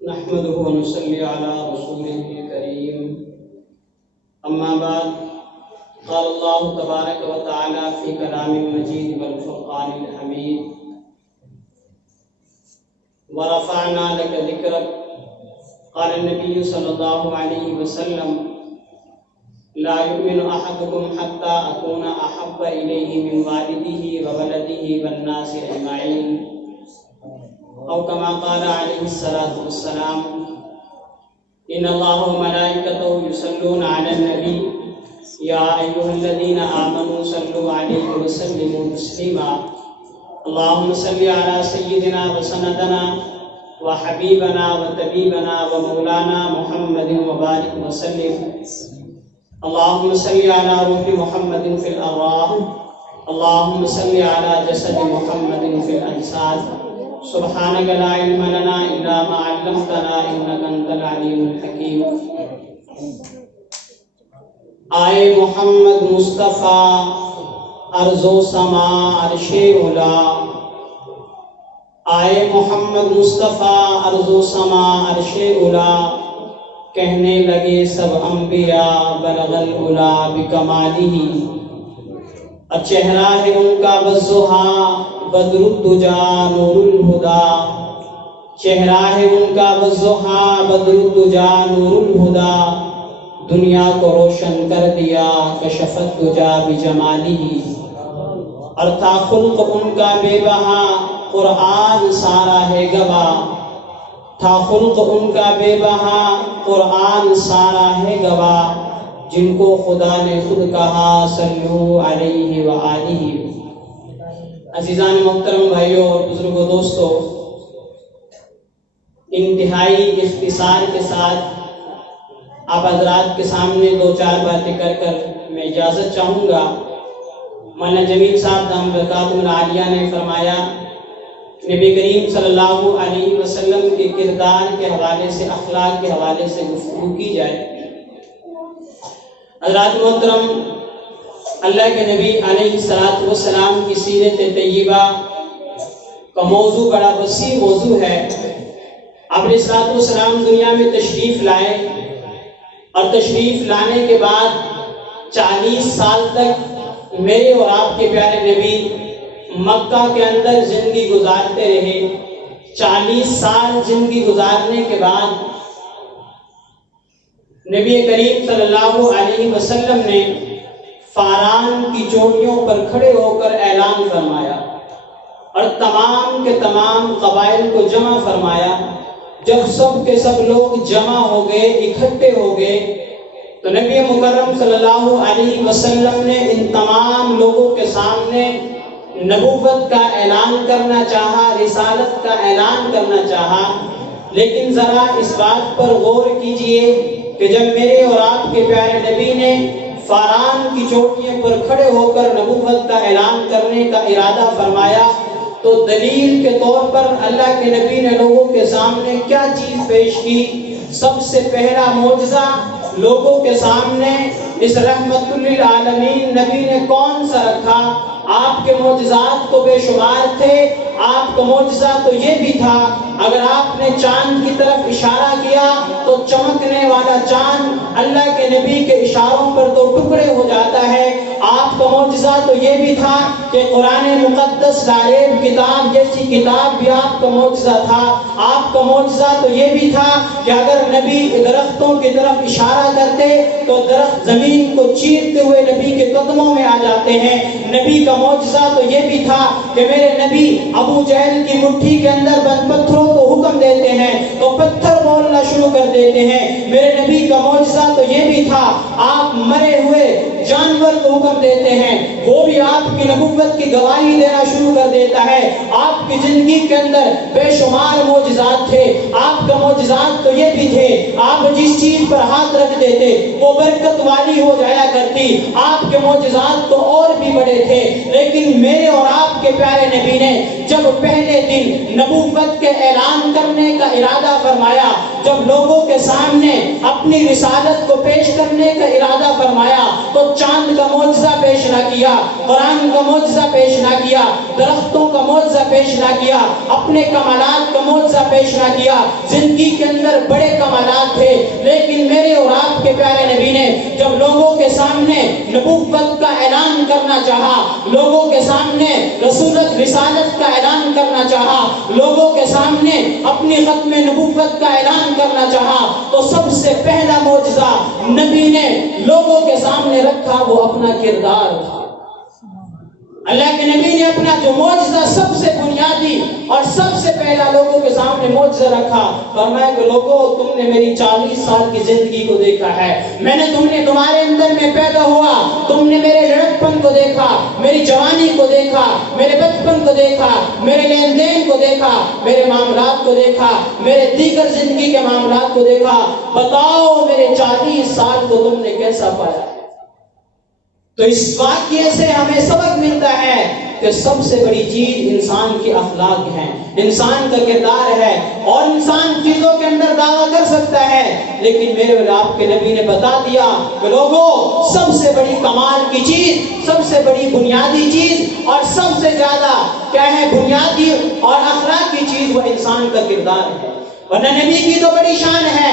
نحمده ونصلي على رسوله الكريم أما بعد قال الله تبارك وتعالى في كلام المجيد والفرقان الحميد ورفعنا لك ذكرك قال النبي صلى الله عليه وسلم لا يؤمن أحدكم حتى أكون أحب إليه من والده وولده والناس أجمعين أو كما قال عليه الصلاة والسلام إن الله وملائكته يصلون على النبي يا أيها الذين آمنوا صلوا عليه وسلموا تسليما اللهم صل على سيدنا وسندنا وحبيبنا وطبيبنا ومولانا محمد وبارك وسلم اللهم صل على روح محمد في الأرواح اللهم صل على جسد محمد في الأجساد سبحانك لا علم لنا إلا ما علمتنا إنك أنت العليم الحكيم آئے محمد مصطفیٰ ارض و سما عرش علا آئے محمد مصطفیٰ ارض و سما عرش علا کہنے لگے سب انبیاء بلغ العلا بکمالہ اور چہرہ ہے ان کا والضحیٰ بدر الدجا نور الہدا چہرہ ہے ان کا والضحیٰ بدر الدجا نور الہدا دنیا کو روشن کر دیا کشف الدجا بجمالہ اور تھا خلق ان کا بے بہا قرآن سارا ہے گواہ تھا خلق ان کا بے بہا قرآن سارا ہے گواہ جن کو خدا نے خود کہا صلو علیہ وآلہ عزیزان محترم بھائیوں اور بزرگوں دوستوں انتہائی اختصار کے ساتھ آپ حضرات کے سامنے دو چار باتیں کر کر میں اجازت چاہوں گا مولانا جمیل صاحب دام برکاتہ العالیہ نے فرمایا نبی کریم صلی اللہ علیہ وسلم کے کردار کے حوالے سے اخلاق کے حوالے سے گفتگو کی جائے حضرات محترم اللہ کے نبی علیہ السلام کی سیرت طیبہ کا موضوع بڑا وسیع موضوع ہے آپ علیہ السلام دنیا میں تشریف لائے اور تشریف لانے کے بعد 40 سال تک میرے اور آپ کے پیارے نبی مکہ کے اندر زندگی گزارتے رہے 40 سال زندگی گزارنے کے بعد نبی کریم صلی اللہ علیہ وسلم نے فاران کی چوٹیوں پر کھڑے ہو کر اعلان فرمایا اور تمام کے تمام قبائل کو جمع فرمایا جب سب کے سب لوگ جمع ہو گئے اکٹھے ہو گئے تو نبی مکرم صلی اللہ علیہ وسلم نے ان تمام لوگوں کے سامنے نبوت کا اعلان کرنا چاہا رسالت کا اعلان کرنا چاہا لیکن ذرا اس بات پر غور کیجئے کہ جب میرے اور آپ کے پیارے نبی نے فاران کی چوٹیوں پر کھڑے ہو کر نبوت کا اعلان کرنے کا ارادہ فرمایا تو دلیل کے طور پر اللہ کے نبی نے لوگوں کے سامنے کیا چیز پیش کی سب سے پہلا معجزہ لوگوں کے سامنے اس رحمت للعالمین نبی نے کون سا رکھا آپ کے معجزات تو بے شمار تھے آپ کا معجزہ تو یہ بھی تھا اگر آپ نے چاند کی طرف اشارہ کیا تو چمکنے والا چاند اللہ کے نبی کے اشاروں پر تو ٹکڑے ہو جاتا ہے آپ کا معجزہ تو یہ بھی تھا کہ قرآن مقدس لاریب کتاب جیسی کتاب بھی آپ کا معجزہ تھا آپ کا معجزہ تو یہ بھی تھا کہ اگر نبی درختوں کی طرف اشارہ کرتے تو درخت زمین کو چیرتے ہوئے نبی کے قدموں میں آ جاتے ہیں نبی کا معجزہ تو یہ بھی تھا کہ میرے نبی ابو جہل کی مٹھی کے اندر بند پتھروں کو حکم دیتے ہیں تو پتھر بولنا شروع کر دیتے ہیں میرے نبی کا معجزہ تو یہ بھی تھا آپ مرے ہوئے جانور کو حکم دیتے ہیں وہ بھی آپ کی نبوت کی گواہی دینا شروع کر دیتا ہے آپ کی زندگی کے اندر بے شمار معجزات تھے آپ کا معجزات تو یہ بھی تھے آپ جس چیز پر ہاتھ رکھ دیتے وہ برکت والی ہو جایا کرتی آپ کے معجزات تو اور بھی بڑے تھے لیکن میرے اور آپ کے پیارے نبی نے جب پہلے دن نبوت کے اعلان کرنے کا ارادہ فرمایا جب لوگوں کے سامنے اپنی رسالت کو پیش کرنے کا ارادہ فرمایا تو چاند کا معجزہ پیش نہ کیا، قرآن کا معجزہ پیش نہ کیا، درختوں کا معجزہ پیش نہ کیا، اپنے کمالات کا معجزہ پیش نہ کیا۔ زندگی کے اندر بڑے کمالات تھے، لیکن میرے اور آپ کے پیارے نبی نے جب لوگوں کے سامنے نبوت کا اعلان کرنا چاہا، لوگوں کے سامنے رسالت کا اعلان کرنا چاہا، لوگوں کے سامنے اپنی ختم نبوت کا اعلان کرنا چاہا، تو سب سے پہلا معجزہ نبی نے لوگوں کے سامنے رکھا وہ اپنا کردار تھا۔ اللہ کے نبی نے اپنا جو معجزہ سب سے بنیادی اور سب سے پہلا لوگوں کے سامنے معجزہ رکھا، فرمایا کہ لوگوں تم نے میری 40 سال کی زندگی کو دیکھا ہے، تمہارے اندر میں پیدا ہوا، تم نے میرے لڑکپن کو دیکھا، میری جوانی کو دیکھا، میرے بچپن کو دیکھا، میرے لین دین کو دیکھا، میرے معاملات کو دیکھا، میرے دیگر زندگی کے معاملات کو دیکھا، بتاؤ میرے 40 سال کو تم نے کیسا پایا؟ تو اس واقعے سے ہمیں سبق ملتا ہے کہ سب سے بڑی چیز انسان کے اخلاق ہیں، انسان کا کردار ہے، اور انسان چیزوں کے اندر دعویٰ کر سکتا ہے، لیکن میرے اور آپ کے نبی نے بتا دیا کہ لوگوں سب سے بڑی کمال کی چیز، سب سے بڑی بنیادی چیز اور سب سے زیادہ کیا ہے بنیادی اور اخلاق کی چیز وہ انسان کا کردار ہے۔ ورنہ نبی کی تو بڑی شان ہے،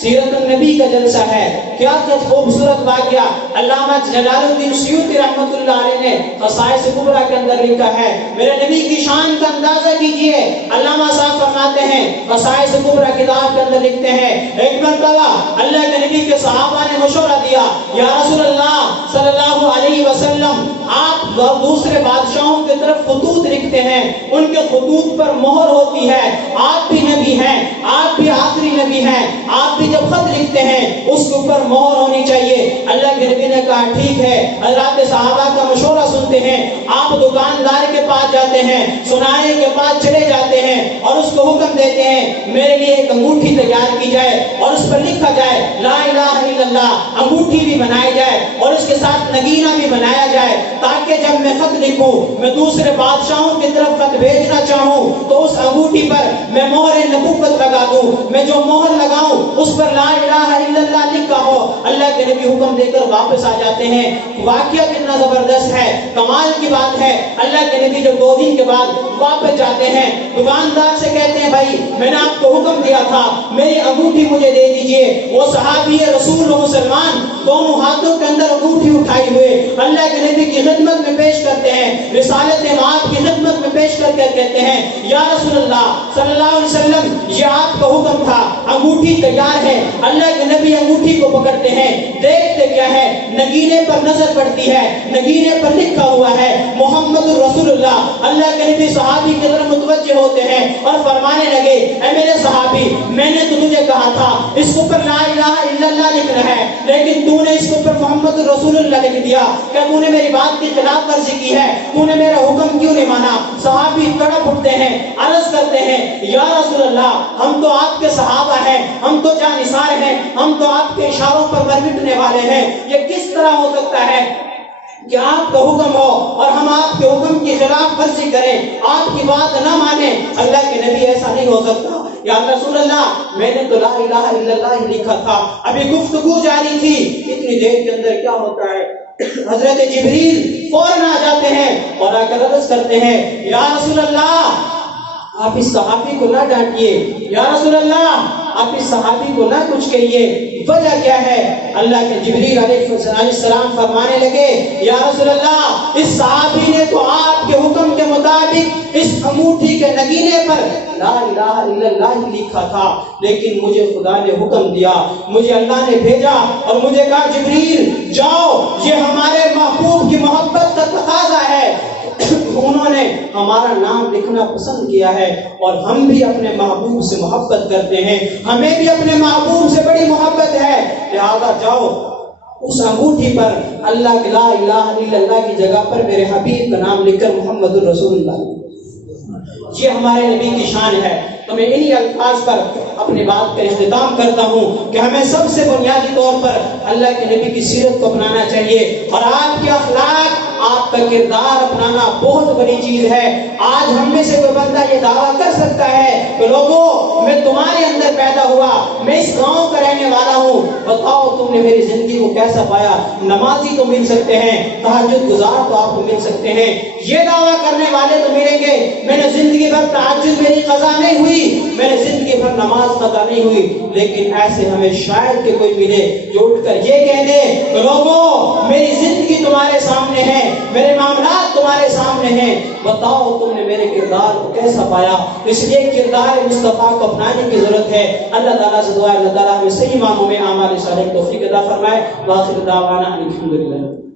سیرت النبی کا جلسہ ہے، کیا خوبصورت واقعہ علامہ جلال الدین سیوطی رحمۃ اللہ علیہ نے خصائص کبریٰ کے اندر لکھا ہے۔ میرے نبی کی شان کا اندازہ کیجئے، علامہ صاحب فرماتے ہیں خصائص کبریٰ کتاب کے اندر لکھتے ہیں، ایک مرتبہ اللہ کے نبی کے صحابہ نے مشورہ دیا، یا رسول اللہ صلی اللہ علیہ وسلم آپ دوسرے بادشاہوں کی طرف خطوط لکھتے ہیں، ان کے خطوط پر مہر ہوتی ہے، آپ بھی نبی ہیں، آپ بھی آخری نبی ہیں، آپ بھی جب خط لکھتے ہیں اس کے اوپر مہر ہونی چاہیے۔ اللہ کے نبی نے کہا ٹھیک ہے، حضرات صحابہ کا مشورہ سنتے ہیں، آپ دکاندار کے پاس جاتے ہیں، سنانے کے پاس چلے جاتے ہیں اور اس کو حکم دیتے ہیں میرے لیے ایک انگوٹھی تیار کی جائے اور اس پر لکھا جائے لا الہ الا اللہ، انگوٹھی بھی بنائی جائے اور اس کے ساتھ نگینہ بھی بنایا جائے، تاکہ جب میں خط لکھوں، میں دوسرے بادشاہوں کی طرف خط بھیجنا چاہوں تو اس انگوٹھی پر میں مہر نبوت لگا دوں، میں جو مہر لگاؤں اس پر لا الہ الا اللہ لکھا ہو۔ اللہ کے نبی حکم دے کر واپس آ جاتے ہیں۔ واقعہ کتنا زبردست ہے، کمال کی بات ہے۔ اللہ کے نبی جب 2 دن کے بعد واپس جاتے ہیں، دکاندار سے کہتے ہیں بھائی میں نے آپ کو حکم دیا تھا میری انگوٹھی مجھے دے دیجئے۔ وہ صحابی رسول و مسلمان دونوں ہاتھوں کے اندر انگوٹھی اٹھائے ہوئے اللہ کے نبی کی خدمت میں پیش کرتے ہیں، رسالت مآب کی خدمت میں پیش کر کے کہتے ہیں یا رسول اللہ صلی اللہ علیہ وسلم یہ آپ کا حکم تھا، انگوٹھی تیار ہے۔ اللہ کے نبی انگوٹھی کو پکڑتے ہیں، دیکھتے کیا ہے، نگینے پر نظر پڑتی ہے، نگینے پر لکھا ہوا ہے محمد رسول اللہ۔ اللہ کے نبی صحابی کی طرف متوجہ ہوتے ہیں اور فرمانے لگے اے میرے صحابی میں نے تو تجھے کہا تھا اس کو پر لا الہ الا اللہ لکھنا ہے، لیکن تو نے اس کو پر محمد رسول اللہ لکھ دیا، کیا تو نے میری بات کی خلاف ورزی کی ہے؟ تو نے میرا حکم کیوں نہیں مانا؟ صحابی تڑپ اٹھتے ہیں، عرض کرتے ہیں یا رسول اللہ ہم تو آپ کے صحابہ ہیں، ہم تو جانثار ہیں، ہم تو آپ کے اشاروں پر مٹنے والے ہیں، یہ کس طرح ہو سکتا ہے کہ آپ کا حکم ہو اور ہم آپ کے حکم کی خلاف ورزی کریں، آپ کی بات نہ مانیں؟ اللہ کے نبی ایسا نہیں ہو سکتا۔ یا رسول اللہ میں نے تو لا الہ الا اللہ ہی لکھا تھا۔ ابھی گفتگو جاری تھی، اتنی دیر کے اندر کیا ہوتا ہے حضرت جبریل فوراً آ جاتے ہیں اور آ کر عرض کرتے ہیں یا رسول اللہ آپ اس صحابی کو نہ ڈانٹیے، یا رسول اللہ آپ اس صحابی کو نہ کچھ کہیے، وجہ کیا ہے؟ اللہ کے جبریل علیہ السلام فرمانے لگے یا رسول اللہ اس صحابی نے تو آپ کے حکم کے مطابق اس انگوٹھی کے نگینے پر لا الہ الا اللہ لکھا تھا، لیکن مجھے خدا نے حکم دیا، مجھے اللہ نے بھیجا اور مجھے کہا جبریل جاؤ یہ ہمارے محبوب کی محبت کا تقاضا ہے، انہوں نے ہمارا نام لکھنا پسند کیا ہے اور ہم بھی اپنے محبوب سے محبت کرتے ہیں، ہمیں بھی اپنے محبوب سے بڑی محبت ہے، لہذا جاؤ اس انگوٹھی پر اللہ کی لا الہ الا اللہ کی جگہ پر میرے حبیب کا نام لکھ کر محمد الرسول اللہ۔ یہ ہمارے نبی کی شان ہے۔ تو میں انہی الفاظ پر اپنی بات کا اختتام کرتا ہوں کہ ہمیں سب سے بنیادی طور پر اللہ کے نبی کی سیرت کو اپنانا چاہیے اور آپ کے اخلاق آپ کا کردار اپنانا بہت بڑی چیز ہے۔ آج ہم میں سے کوئی بندہ یہ دعویٰ کر سکتا ہے کہ لوگوں میں تمہارے اندر پیدا ہوا، میں اس گاؤں کا رہنے والا ہوں، بتاؤ تم نے میری زندگی کو کیسا پایا؟ نمازی تو مل سکتے ہیں، تہجد گزار تو آپ کو مل سکتے ہیں، یہ دعویٰ کرنے والے تو ملیں گے میں نے زندگی بھر تہجد میری قضا نہیں ہوئی، میں نے زندگی بھر نماز قضا نہیں ہوئی، لیکن ایسے ہمیں شاید کہ کوئی ملے جو اٹھ کر یہ کہہ دے کہ لوگوں میری زندگی تمہارے سامنے ہے، میرے معاملات تمہارے سامنے ہیں، بتاؤ تم نے میرے کردار کو کیسا پایا؟ اس لیے کردار مصطفیٰ کو اپنانے کی ضرورت ہے۔ اللہ تعالیٰ سے دعا ہے اللہ تعالیٰ ہمیں صحیح معنوں میں اعمال صالح توفیق عطا فرمائے۔ وآخر دعوانا الحمدللہ۔